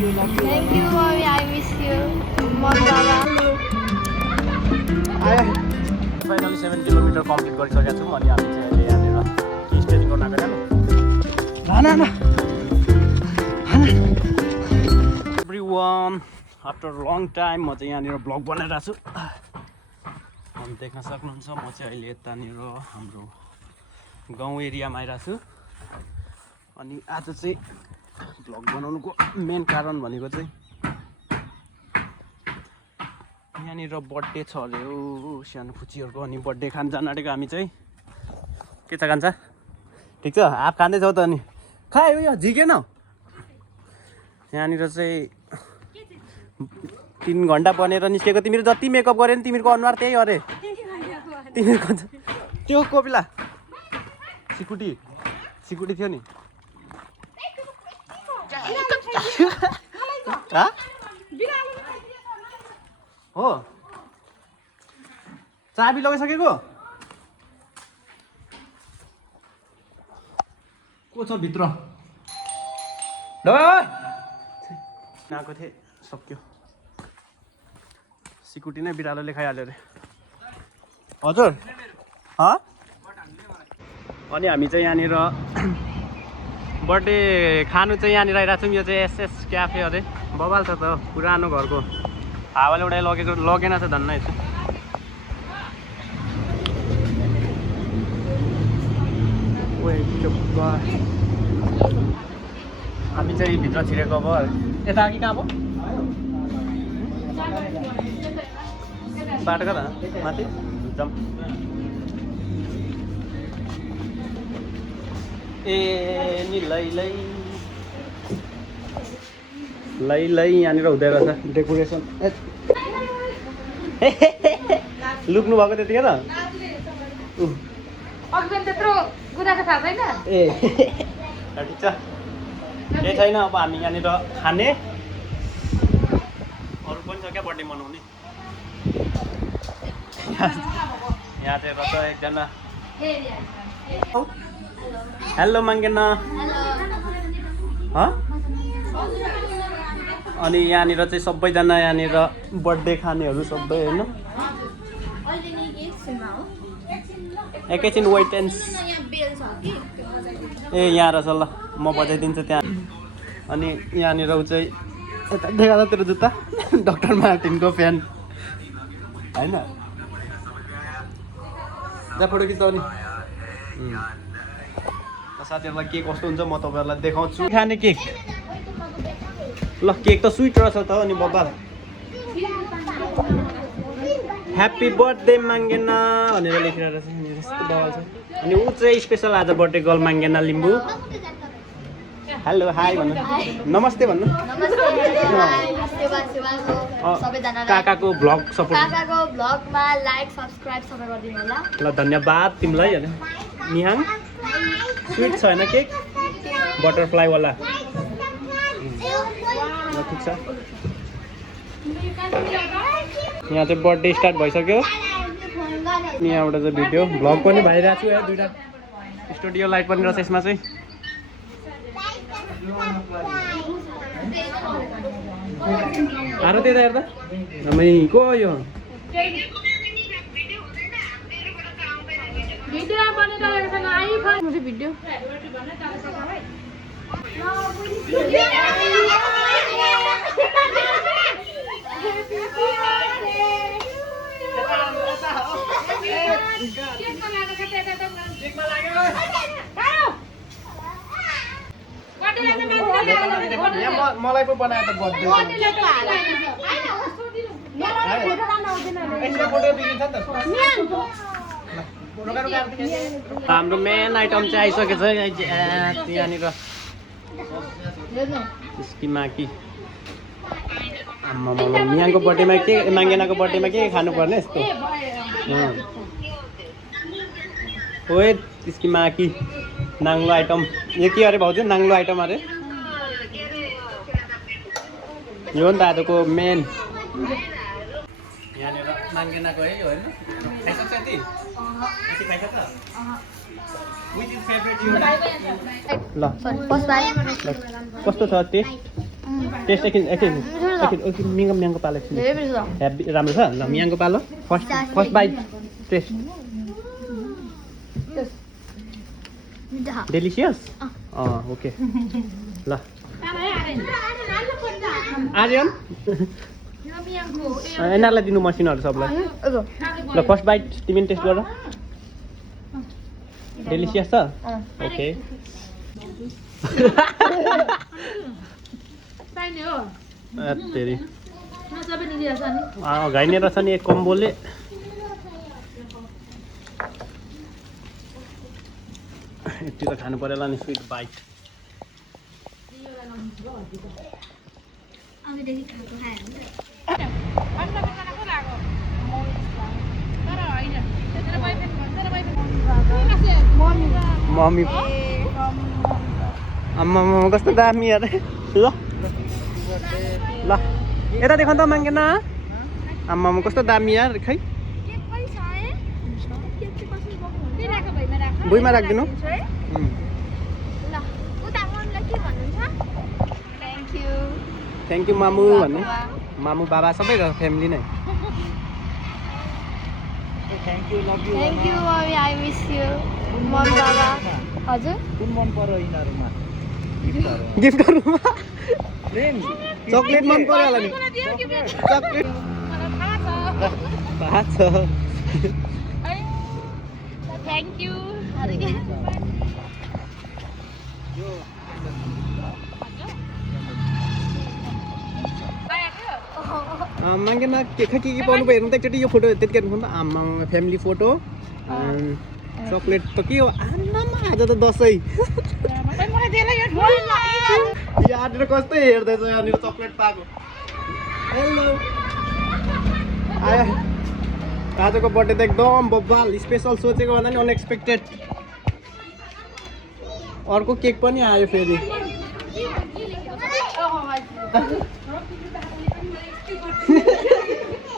Thank you, mommy. I miss you. Mom, baba. Finally 7 kilometre complete गरिसकेको छौँ अनि हामी चाहिँ अहिले यहाँनिर टी स्टेजिङ गर्न गएर एभ्रिवान आफ्टर लङ टाइम म चाहिँ यहाँनिर ब्लग बनाइरहेको छु अनि देख्न सक्नुहुन्छ म चाहिँ अहिले यतानिर हाम्रो गाउँ एरियामा आइरहेको छु अनि आज चाहिँ ब्लग बनाउनुको मेन कारण भनेको चाहिँ यहाँनिर बर्थडे छ अरे हो सानो फुच्चीहरूको अनि बर्थडे खान जान आँटेको हामी चाहिँ के छ खान्छ ठिक छ हाफ खाँदैछौ त अनि खायो यो झिकेन यहाँनिर चाहिँ 3 घन्टा बनेर निस्केको तिमीहरू जति मेकअप गऱ्यो नि तिमीहरूको अनुहार त्यही अरे तिमीहरूको त्यो कोपिला सिकुटी थियो नि हो चाबी लगाइसकेको को छ भित्र आएको थिएँ सक्यो सिकुटी नै बिरालोले खाइहाल्यो अरे हजुर अनि हामी चाहिँ यहाँनिर बर्थडे खानु चाहिँ यहाँनिर आइरहेको छौँ यो चाहिँ एसएस क्याफे अरे बबाल छ त पुरानो घरको हावाले उडाइ लगेन छ धन्न यसो हामी चाहिँ भित्र छिरेको अब यता कि कहाँ अब बाटो कता माथि जाउँ ए नि लै यहाँनिर हुँदै रहेछ डेकोरेसन लुक्नु भएको त्यतिखेर ए ठिक छ केही छैन अब हामी यहाँनिर खाने अरू पनि छ क्या बर्थडे मनाउने यहाँ चाहिँ रहेछ एकजना हेलो माङ्गेना अनि यहाँनिर चाहिँ सबैजना यहाँनिर बर्थडे खानेहरू सबै होइन एकैछिन वेट एन्ड ए यहाँ रहेछ ल म बजाइदिन्छु त्यहाँ अनि यहाँनिर चाहिँ यता देखा तेरो जुत्ता डक्टर मार्टिनको फ्यान होइन जहाँ फोटो खिच्दाउने साथीहरूलाई के कस्तो हुन्छ म तपाईँहरूलाई देखाउँछु खाने केक ल केक त स्विट रहेछ त अनि बब्बा ह्याप्पी बर्थडे माङ्गेना भनेर लेखिरहेको रहेछ यस्तो बवाल छ अनि ऊ चाहिँ स्पेसल आज birthday girl Mangena Limbu hello hi भन्नु नमस्ते भन्नु काकाको भ्लग सपोर्ट ल धन्यवाद तिमीलाई होइन निहाङ स्विट छ होइन केक बटरफ्लाईवाला ठिक छ यहाँ चाहिँ बर्थडे स्टार्ट भइसक्यो यहाँबाट चाहिँ भिडियो भ्लग पनि भइरहेको छु यहाँ दुईवटा स्टुडियो लाइट पनि रहेछ यसमा चाहिँ आएर त्यता हेर्दा को यो भिडियो मलाई पो बनायो त बर्थडे हाम्रो मेन आइटम चाहिँ आइसकेको छ यहाँनिर त्यसकी माकी मियाङको बर्थडेमा के माङ्गेनाको बर्थडेमा के खानुपर्ने यस्तो ओए त्यसकी माकी नाङ्लो आइटम यो के अरे भाउजू नाङ्लो आइटम अरे यो नि त आजको मेन यहाँनिर माङ्गेनाको है होइन खाइसक्छ यति यति खाइसक्छ विच इज फेभरेट ल कस्तो छ टेस्ट टेस्ट एकछिन म्याङ्गो पालो एकछिन धेरै मिठो छ हेभी राम्रो छ ल म्याङ्गो पालो फर्स्ट बाइट टेस्ट मिठो डेलिसियस ओके ल आर्यन यिनीहरूलाई दिनु मसिनहरू सबलाई ल फर्स्ट बाइट तिमी टेस्ट गर डेलिसियस छ ओके तेरि घाइनेर छ नि एक कम्बोले यति त खानु पर्यो होला नि स्विट बाइट मम्मी आम्मा कस्तो दामी अरे ल ल यता देखाउँ त माग्दैन आम्मा कस्तो दामी यार खै भुइँमा राखिदिनु थ्याङ्क यू मामु भन्ने मामु बाबा सबै फ्यामिली नै thank you love you thank you mummy I miss you mummy बाबा हजुर कुन मन पर्यो यिनीहरूमा गिफ्टहरूमा चक्लेट मन पर्यो होला नि चक्लेट थाहा छ थ्याङ्क यू मागेन के पाउनु भयो हेर्नु त एकचोटि यो फोटो त्यति हेर्नु त आमा फ्यामिली फोटो चक्लेट त के हो आमामा आज त दसैँ यहाँनिर कस्तो हेर्दैछ यहाँनिर चक्लेट पाएको हेलो आयो आजको बर्थडे त एकदम बब्बाल स्पेसल सोचेको भन्दा नि अनएक्सपेक्टेड अर्को केक पनि आयो फेरि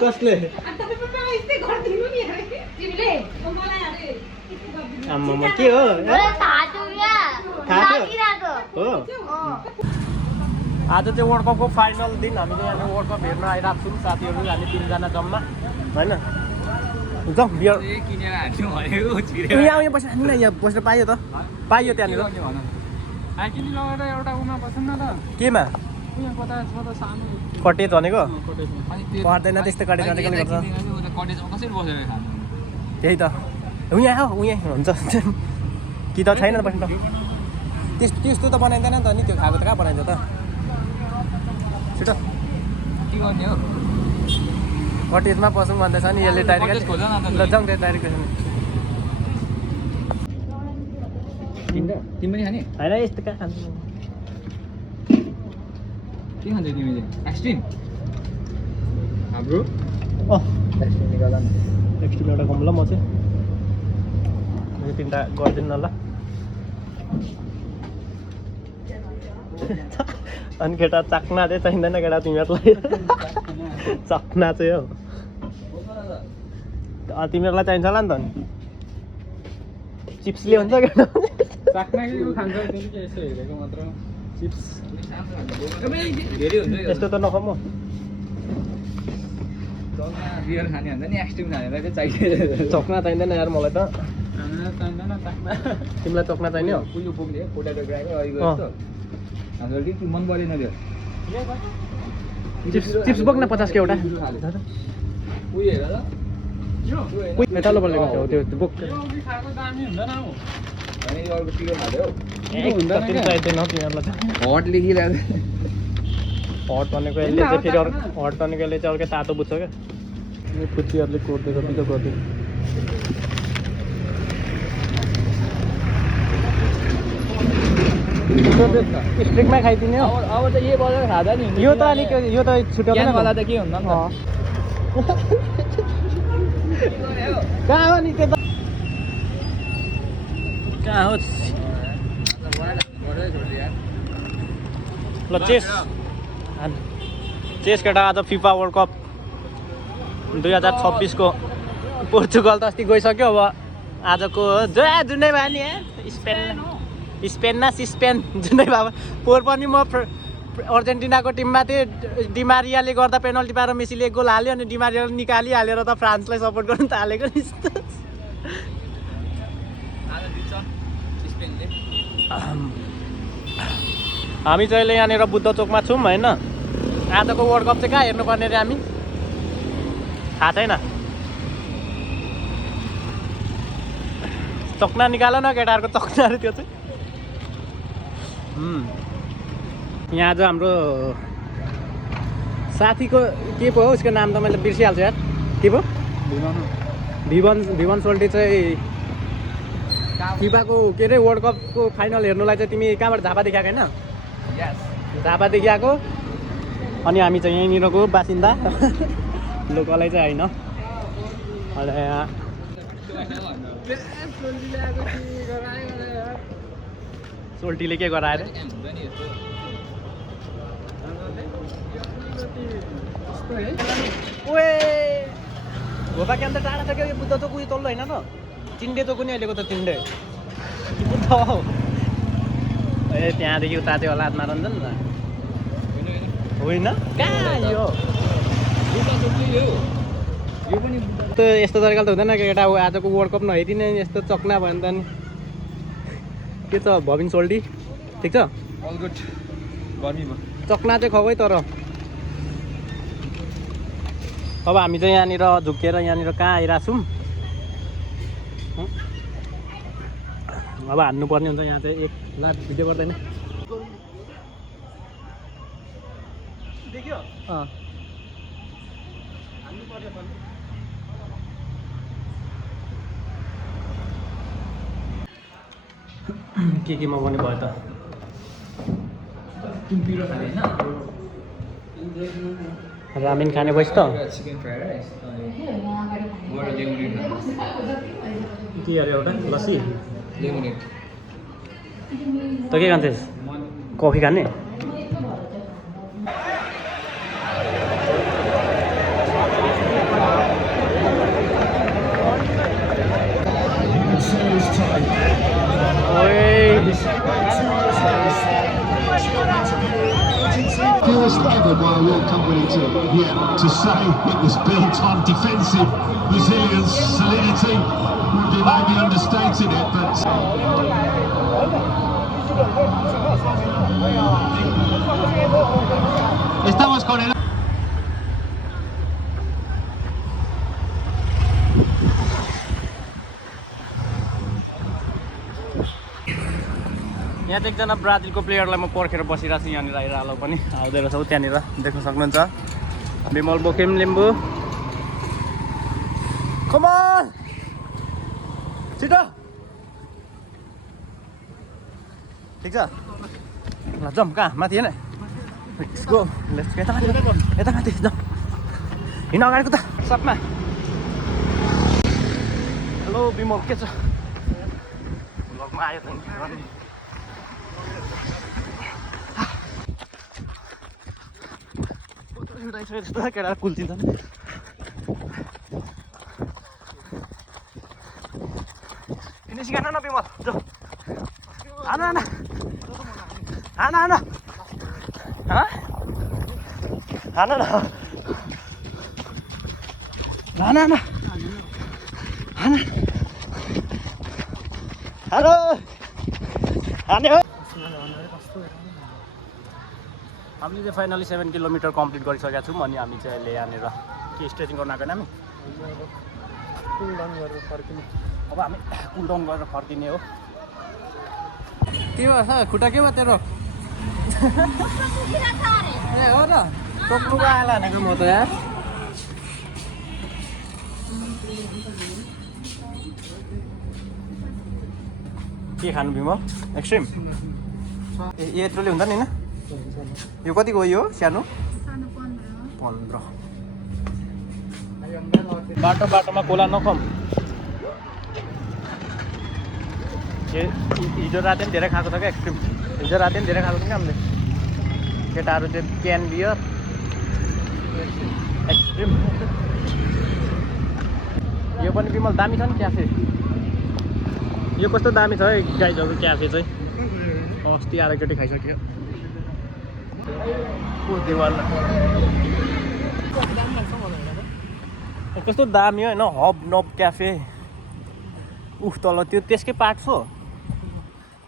कसले आम्मामा के हो हो आज चाहिँ वर्ल्ड कपको फाइनल दिन हामीले यहाँ वर्ल्ड कप हेर्न आइरहेको छौँ साथीहरू हामी 3 जना जम्मा होइन जाउँ बियर यहाँ बस्नु हामीलाई यहाँ बस्न पाइयो त पाइयो त्यहाँनिर केमा कटेज भनेको पर्दैन त्यस्तो कटेज भनेको त्यही त यहाँ हो यहाँ हुन्छ कि त छैन बस्नु त त्यस्तो त बनाइँदैन नि त नि त्यो खाएको त कहाँ बनाइन्छ त छिटो के गर्ने हो कटेजमा पसौँ भन्दैछ नि यसले डाइरेक्ट ल जाउँ त्यहाँ डाइरेक्ट तिमी पनि खाने होइन यस्तो कहाँ खान्छ के खान्छ तिमीले आइसक्रिम हाम्रो आइसक्रिम निकाल आइसक्रिम एउटा खाउँ ल म चाहिँ 3टा गरिदिनु न ल अनि केटा चाख्ना चाहिँ चाहिँदैन केटा तिमीहरूलाई चाख्ना चाहिँ हो तिमीहरूलाई चाहिन्छ होला नि त नि चिप्सले हुन्छ केटा यस्तो त नखाउँ म चक्ना चाहिँदैन यार मलाई त तिमीलाई चक्ना चाहिने हो मन परेन त्यो चिप्स बोक्न 50 के एउटा तल बोलेको त्यो बोक हट लेखिरहेको हट भनेको यसले चाहिँ फेरि हट भनेको यसले चाहिँ अर्कै तातो बुझ्छ क्या खुच्चीहरूले कोर्दैछ बिजो गर्दै स्ट्रिकमै खाइदिने हो अब त यही बजार खाँदा नि यो त अलिक यो त छुट्याउँदैन होला त के हुन्न नि कहाँ हो नि त्यो त कहाँ हो ल चेस केटा आज फिफा वर्ल्ड कप 2026 को पोर्चुगल त अस्ति गइसक्यो अब आजको जुनै भयो नि स्पेन न स्पेन जुनै भयो पोहोर पनि म अर्जेन्टिनाको टिममा थिएँ डिमारियाले गर्दा पेनल्टी पाएर मेसीले 1 गोल हाल्यो अनि डिमारियाले निकालिहालेर त फ्रान्सलाई सपोर्ट गर्नु थालेको नि हामी चाहिँ अहिले यहाँनिर बुद्ध चोकमा छौँ होइन आजको वर्ल्ड कप चाहिँ कहाँ हेर्नुपर्ने रे हामी थाहा छैन चक्ना निकाल न केटाहरूको चक्ना अरे त्यो चाहिँ यहाँ आज हाम्रो साथीको के पो हो उसको नाम त मैले बिर्सिहाल्छु यार के पो भिवन सोल्टी चाहिँ फिफाको के अरे वर्ल्ड कपको फाइनल हेर्नुलाई चाहिँ तिमी कहाँबाट झापादेखि आएको होइन झापादेखि आएको अनि हामी चाहिँ यहीँनिरको बासिन्दा लोकलै चाहिँ होइन अनि सोल्टीले के गराएर ओए घोपा क्यान्त टाढा छ क्या यो बुद्ध चोक उयो तल्लो होइन त चिन्डे चोक नि अहिलेको त चिन्डे बुद्ध हौ ए त्यहाँदेखि उता चाहिँ होला आत्मारञ्जन होइन कहाँ यो त्यो यस्तो तरिकाले त हुँदैन केटा आजको वर्ल्ड कप नहेरिने यस्तो चक्ना भयो नि त नि के छ भविन सोल्टी ठिक छ अल गुड गर्मी भयो चक्ना चाहिँ खबै तर अब हामी चाहिँ यहाँनिर झुक्किएर यहाँनिर कहाँ आइरहेको छौँ अब हान्नुपर्ने हुन्छ यहाँ चाहिँ एक ला भिडियो गर्दैन देखियो के म पनि भयो त पिरो खाने होइन रामेन खाने भइस त चिकन फ्राइड राइस लेमोनेड के अरे एउटा लस्सी लेमोनेड त के खान्छस् कफी खाने Fewest ever by a World Cup winning team. Yeah, to say it was built on defensive resilience, solidity would be maybe understating it, but estamos con el यहाँ चाहिँ एकजना ब्राजिलको प्लेयरलाई म पर्खेर बसिरहेको छु यहाँनिर आइरहेको पनि आउँदै रहेछ त्यहाँनिर देख्न सक्नुहुन्छ विमल बोकेम लिम्बू कमन छिटो ठिक छ ल जाउँ कहाँ माथि होइन लेट्स गो लेट्स यता माथि जाउँ हिँड अगाडिको त सबमा हेलो विमल के छ भ्लगमा आयो त केटा कुल्चिन्छ फिनिसिङ हान न विमल जाऊ हान हान हान हान हान न हान हान हान हेलो हाने हो हामीले चाहिँ फाइनली 7 किलोमिटर कम्प्लिट गरिसकेका छौँ अनि हामी चाहिँ अहिले यहाँनिर के स्ट्रेचिङ गर्न आएको हामी कुल डाउन गरेर फर्किने अब हामी कुल डाउन गरेर फर्किने हो के भन्छ खुट्टा के भयो तेरो ए हो त टोक्नुको आला भनेको म त यार के खानु विमल एक्सट्रिम ए यत्रोले हुन्छ नि होइन यो कतिको हो यो सानो 15 बाटोमा कोला नखम हिजो राति पनि धेरै खाएको छ क्या एक्सट्रिम हिजो राति पनि धेरै खाएको छ क्या हामीले केटाहरू चाहिँ क्यान बियर एक्सट्रिम यो पनि विमल दामी छ नि क्याफे यो कस्तो दामी छ है गाइजहरू क्याफे चाहिँ अस्ति आएर एकचोटि खाइसक्यो कस्तो दामी होइन हब नब क्याफे उफ तल त्यो त्यसकै पार्ट छ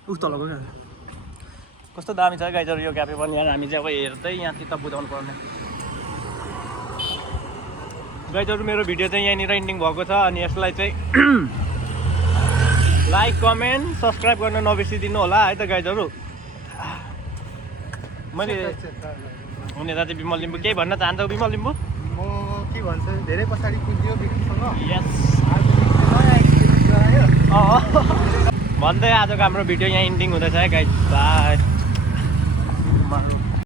उफ तलको क्या कस्तो दामी छ गाइजहरू यो क्याफे पनि यहाँ हामी चाहिँ अब हेर्दै यहाँतिर बुझाउनु पर्ने गाइजहरू मेरो भिडियो चाहिँ यहाँनिर इन्डिङ भएको छ अनि यसलाई चाहिँ लाइक कमेन्ट सब्सक्राइब गर्न नबिर्सिदिनु होला है त गाइजहरू मैले हुने चाहिँ विमल लिम्बू केही भन्न चाहन्छौ विमल लिम्बू म के भन्छ धेरै पछाडि पुग्यो बिक्रीसँग यस नयाँ एक्सपिरियन्स गरायो भन्दै आजको हाम्रो भिडियो यहाँ इन्डिङ हुँदैछ है गाइज बाई